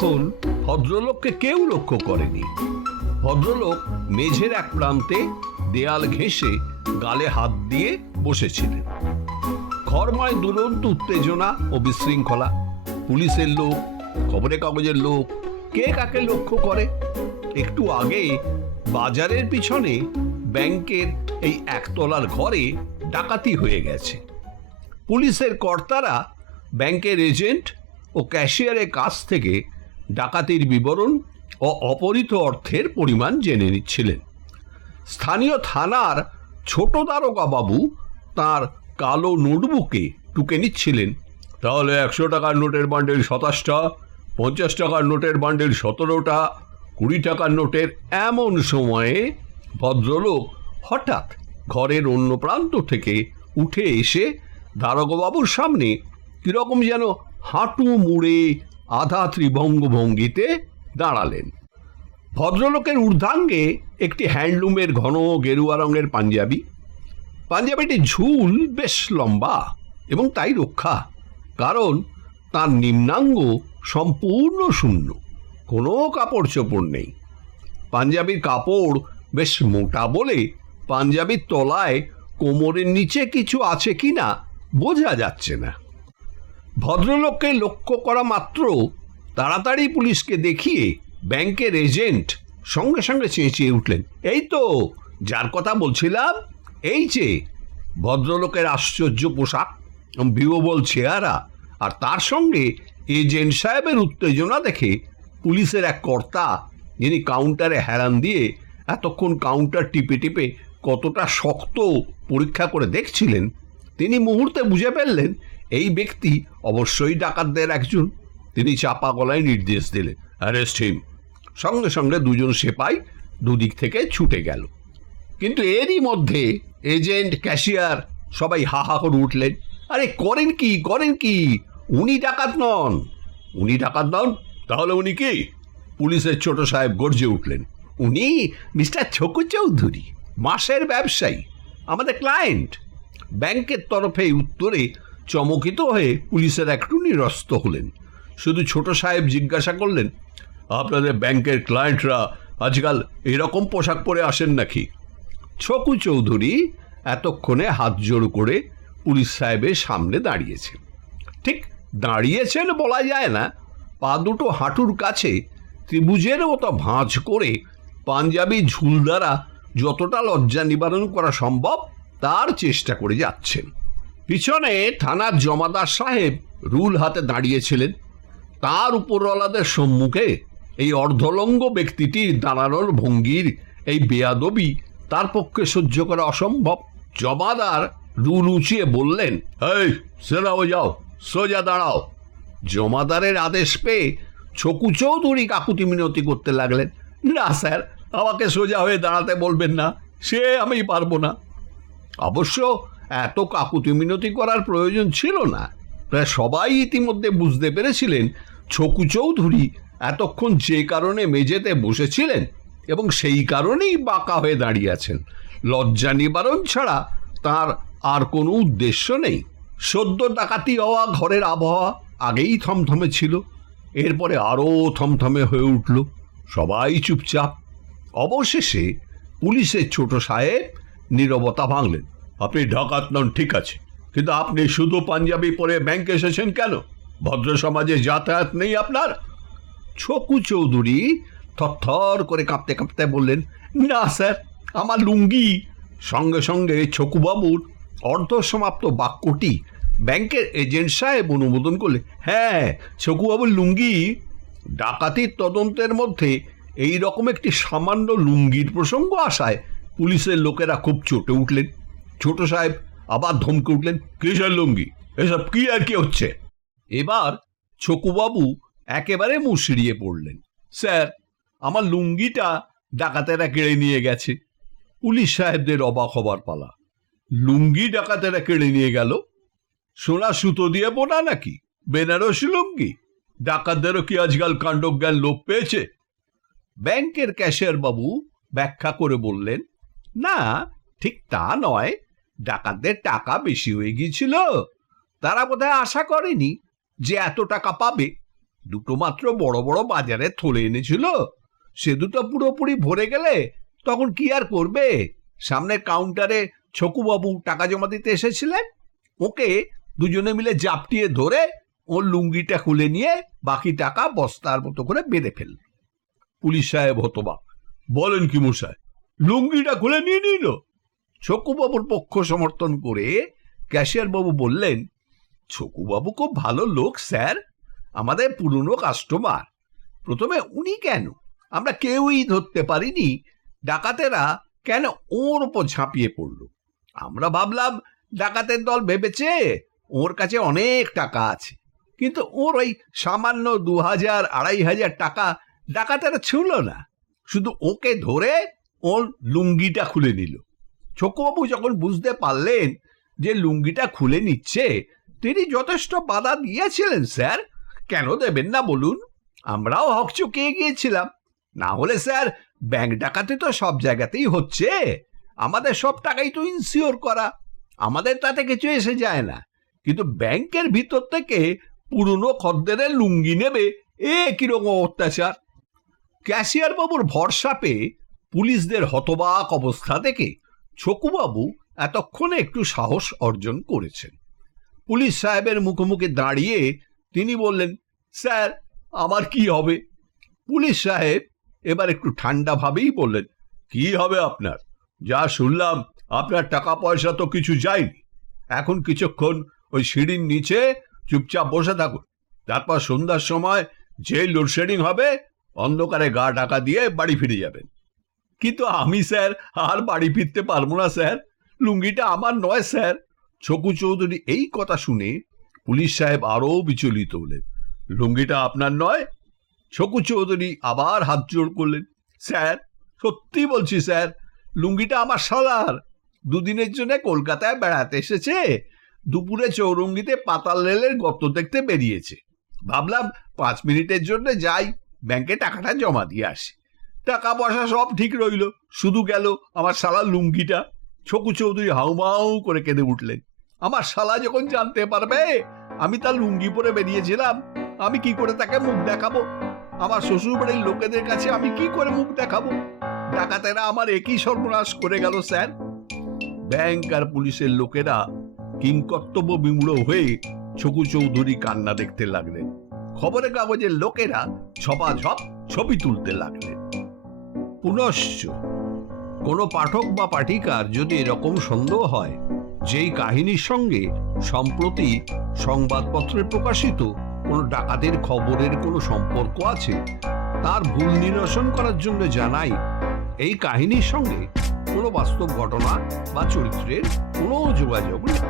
ততক্ষণ ভদ্রলোককে কেউ লক্ষ্য করেনি। ভদ্রলোক মেঝের এক প্রান্তে দেয়াল ঘেঁষে গালে হাত দিয়ে বসেছিলেন। ঘরময়, দুরন্ত, উত্তেজনা ও বিশৃঙ্খলা। পুলিশের লোক, খবরের কাগজের লোক, কে কাকে লক্ষ্য করে? একটু আগে বাজারের পিছনে ব্যাংকের এই একতলার ঘরে ডাকাতি হয়ে গেছে। পুলিশের কর্তারা ব্যাংকের এজেন্ট ও ক্যাশিয়ারের কাছ থেকে ডাকাতির বিবরণ ও অপহৃত অর্থের পরিমাণ জেনে নিচ্ছিলেন। স্থানীয় থানার ছোট দারোগা বাবু তার কালো নোটবুকে টুকে নিচ্ছিলেন। তাহলে একশো টাকার নোটের বান্ডেল সাতাশটা, পঞ্চাশ টাকার নোটের বান্ডেল সতেরোটা, কুড়ি টাকার নোটের এমন সময়ে ভদ্রলোক হঠাৎ ঘরের অন্য প্রান্ত থেকে উঠে এসে দারোগাবাবুর সামনে কীরকম যেন হাঁটু মুড়ে আধা ত্রিভঙ্গ ভঙ্গিতে দাঁড়ালেন। ভদ্রলোকের ঊর্ধ্বাঙ্গে একটি হ্যান্ডলুমের ঘন গেরুয়া রঙের পাঞ্জাবি। পাঞ্জাবিটির ঝুল, বেশ লম্বা এবং তাই রক্ষা, কারণ তার নিম্নাঙ্গ সম্পূর্ণ শূন্য, কোনো কাপড় চোপড় নেই। পাঞ্জাবির কাপড় বেশ মোটা বলে পাঞ্জাবির তলায় কোমরের নিচে কিছু আছে কি না বোঝা যাচ্ছে না। ভদ্রলোককে লক্ষ্য করা মাত্র তাড়াতাড়ি পুলিশকে দেখিয়ে ব্যাংকের এজেন্ট সঙ্গে সঙ্গে চেঁচিয়ে উঠলেন। এই তো, যার কথা বলছিলাম, এই যে, ভদ্রলোকের আশ্চর্য পোশাক বিওবল চেহারা, আর তার সঙ্গে এজেন্ট সাহেবের উত্তেজনা দেখে পুলিশের এক কর্তা, যিনি কাউন্টারে হেরান দিয়ে এতক্ষণ কাউন্টার টিপে টিপে কতটা শক্ত পরীক্ষা করে দেখছিলেন, তিনি মুহূর্তে বুঝে ফেললেন এই ব্যক্তি অবশ্যই ডাকাতদের একজন। তিনি চাপা গলায় নির্দেশ দিলেন, অ্যারেস্ট হিম। সঙ্গে সঙ্গে দুজন সেপাই দুদিক থেকে ছুটে গেল। কিন্তু এরই মধ্যে এজেন্ট, ক্যাশিয়ার সবাই হা হা করে উঠলেন। আরে, করেন কি করেন কি? উনি ডাকাত নন। উনি ডাকাত নন? তাহলে উনি কি? পুলিশের ছোট সাহেব গর্জে উঠলেন। উনি মিস্টার ছকু চৌধুরী, মাসের ব্যবসায়ী, আমাদের ক্লায়েন্ট। ব্যাংকের তরফে উত্তরে চমকিত হয়ে পুলিশের একটু নিরস্ত হলেন। শুধু ছোট সাহেব জিজ্ঞাসা করলেন, আপনাদের ব্যাংকের ক্লায়েন্টরা আজকাল এরকম পোশাক পরে আসেন নাকি? ছকু চৌধুরী এতক্ষণে হাত জোড় করে পুলিশ সাহেবের সামনে দাঁড়িয়েছেন। ঠিক দাঁড়িয়েছেন বলা যায় না। পা দুটো হাঁটুর কাছে, ত্রিভুজের মতো ভাঁজ করে পাঞ্জাবি ঝুল দ্বারা যতটা লজ্জা নিবারণ করা সম্ভব, তার চেষ্টা করে যাচ্ছেন। পিছনে থানার জমাদার সাহেব রুল হাতে দাঁড়িয়েছিলেন। তার উপরওয়ালাদের সম্মুখে এই অর্ধলঙ্গ ব্যক্তিটির দাঁড়ানোর ভঙ্গির এই বেয়াদবি তার পক্ষে সহ্য করা অসম্ভব। জমাদার রুল উঁচিয়ে বললেন, এই সেরাও যাও, সোজা দাঁড়াও। জমাদারের আদেশ পেয়ে ছকু চৌধুরী কাকুতি মিনতি করতে লাগলেন, না স্যার, আমাকে সোজা হয়ে দাঁড়াতে বলবেন না, সে আমি পারব না। অবশ্য এত কাকুতি মিনতি করার প্রয়োজন ছিল না। প্রায় সবাই ইতিমধ্যে বুঝতে পেরেছিলেন ছকু চৌধুরী এতক্ষণ যে কারণে মেঝেতে বসেছিলেন এবং সেই কারণেই বাঁকা হয়ে দাঁড়িয়ে আছেন। লজ্জা নিবারণ ছাড়া তার আর কোনো উদ্দেশ্য নেই। সদ্য ডাকাতি হওয়া ঘরের আবহাওয়া আগেই থমথমে ছিল। এরপরে আরও থমথমে হয়ে উঠল। সবাই চুপচাপ। অবশেষে পুলিশের ছোট সাহেব নীরবতা ভাঙলেন। আপনি ডাকাত নন, ঠিক আছে। কিন্তু আপনি শুধু পাঞ্জাবি পরে ব্যাংক এসেছেন কেন? ভদ্র সমাজে যাতায়াত নেই আপনার? ছকু চৌধুরী, থরথর করে কাঁপতে কাঁপতে বললেন, না, স্যার, আমার লুঙ্গি। সঙ্গে সঙ্গে ছকুবাবুর অর্ধসমাপ্ত বাক্যটি ব্যাংকের এজেন্ট সাহেব অনুমোদন করলে হ্যাঁ ছকুবাবুর লুঙ্গি। ডাকাতির তদন্তের মধ্যে এই রকম একটি সামান্য লুঙ্গির প্রসঙ্গ আসায় পুলিশের লোকেরা খুব চটে উঠলেন। ছোট সাহেব আবার ধমকে উঠলেন, কিসের লুঙ্গি? এসব কি আর কি হচ্ছে? এবার ছকুবাবু একেবারে মুশড়িয়ে পড়লেন, স্যার, আমার লুঙ্গিটা ডাকাতেরা কেড়ে নিয়ে গেছে। পুলিশ সাহেবদের অবাক হবার পালা, লুঙ্গি ডাকাতেরা কেড়ে নিয়ে গেল? সোনা সুতো দিয়ে বোনা নাকি? বেনারসি লুঙ্গি? ডাকাতদেরও কি আজকাল কাণ্ডজ্ঞান লোপ পেয়েছে? ব্যাংকের ক্যাশিয়ার বাবু ব্যাখ্যা করে বললেন, না, ঠিক তা নয়। ডাকাতদের টাকা বেশি হয়ে গিয়েছিল। তারা বোধহয় আশা করেনি যে এত টাকা পাবে। দুটো মাত্র বড় বড় বাজারে থলে এনেছিল। সে দুটো পুরোপুরি ভরে গেলে তখন কি আর করবে? সামনে কাউন্টারে ছকুবাবু টাকা জমা দিতে এসেছিলেন। ওকে দুজনে মিলে জাপটিয়ে ধরে ওর লুঙ্গিটা খুলে নিয়ে বাকি টাকা বস্তার মতো করে বেঁধে ফেলল পুলিশ সাহেব হতবাক। বলেন কি মশাই, লুঙ্গিটা খুলে নিয়ে নিল? ছকুবাবুর পক্ষ সমর্থন করে ক্যাশিয়ার বাবু বললেন, ছকুবাবু খুব ভালো লোক, স্যার। আমাদের পুরনো কাস্টমার। প্রথমে উনি কেন? আমরা কেউই ধরতে পারিনি। ডাকাতেরা কেন ওর ওপর ঝাঁপিয়ে পড়ল? আমরা ভাবলাম, ডাকাতের দল ভেবেছে ওর কাছে অনেক টাকা আছে। কিন্তু ওর ওই সামান্য দু হাজার, আড়াই হাজার টাকা ডাকাতেরা ছিল না। শুধু ওকে ধরে ওর লুঙ্গিটা খুলে নিল। চোখবাবু যখন বুঝতে পারলেন যে লুঙ্গিটা খুলে নিচ্ছে। তিনি যথেষ্ট বাধা দিয়েছিলেন, স্যার। কেন দেবেন না বলুন? আমরাও হকচকিয়ে গিয়েছিলাম। না হলে, স্যার, ব্যাংক ডাকাতি তো সব জায়গাতেই হচ্ছে। আমাদের সব টাকাই তো ইনসিওর করা। আমাদের তাতে কিছু এসে যায় না। কিন্তু ব্যাংকের ভিতর থেকে পুরনো খদ্দেরের লুঙ্গি নেবে, এ কীরকম অত্যাচার! ক্যাশিয়ার বাবুর ভরসা পেয়ে পুলিশদের হতবাক অবস্থা দেখে ছকুবাবু এতক্ষণে একটু সাহস অর্জন করেছেন। পুলিশ সাহেবের মুখোমুখি দাঁড়িয়ে তিনি বললেন, স্যার, আমার কি হবে? পুলিশ সাহেব এবার একটু ঠান্ডা ভাবেই বললেন, কি হবে আপনার? যা শুনলাম, আপনার টাকা পয়সা তো কিছু যায়নি। এখন কিছুক্ষণ ওই সিঁড়ির নিচে চুপচাপ বসে থাকুন। তারপর সন্ধ্যার সময় যে লোডশেডিং হবে, অন্ধকারে গা ঢাকা দিয়ে বাড়ি ফিরে যাবেন। কিন্তু আমি, স্যার, আর বাড়ি ফিরতে পারব না, স্যার। লুঙ্গিটা আমার নয়, স্যার। ছকু চৌধুরী এই কথা শুনে পুলিশ সাহেব আরও বিচলিত হলেন। লুঙ্গিটা আপনার নয়? ছকু চৌধুরী আবার হাত জোড় করলেন। স্যার, সত্যি বলছি, স্যার, লুঙ্গিটা আমার শালার দুদিনের জন্য কলকাতায় বেড়াতে এসেছে। দুপুরে চৌরঙ্গিতে পাতাল রেলের গর্ত দেখতে বেরিয়েছে। ভাবলাম পাঁচ মিনিটের জন্য যাই, ব্যাংকে টাকাটা জমা দিয়ে আসি। টাকা পয়সা সব ঠিক রইল। শুধু গেল আমার শালা লুঙ্গিটা। ছকু চৌধুরী হাউমাউ করে কেঁদে উঠলেন। আমার শালা যখন জানতে পারবে, আমি তার লুঙ্গি পরে বেরিয়েছিলাম, আমি কি করে তাকে মুখ দেখাবো? আমার শ্বশুরবাড়ির লোকেদের কাছে আমি কি করে মুখ দেখাবো? ডাকাতেরা আমার একই সর্বনাশ করে গেল, স্যার। ব্যাংক আর পুলিশের লোকেরা কিংকর্তব্য বিমূঢ় হয়ে ছকু চৌধুরী কান্না দেখতে লাগলেন। খবরের কাগজের লোকেরা ঝপাঝপ ছবি তুলতে লাগলেন। পুনশ্চ। কোনো পাঠক বা পাঠিকার যদি এরকম সন্দেহ হয়, যেই কাহিনীর সঙ্গে সম্প্রতি সংবাদপত্রে প্রকাশিত কোনো ডাকাতের খবরের কোনো সম্পর্ক আছে, তার ভুল নিরসন করার জন্য জানাই, এই কাহিনীর সঙ্গে কোনো বাস্তব ঘটনা বা চরিত্রের কোনো যোগাযোগ নেই।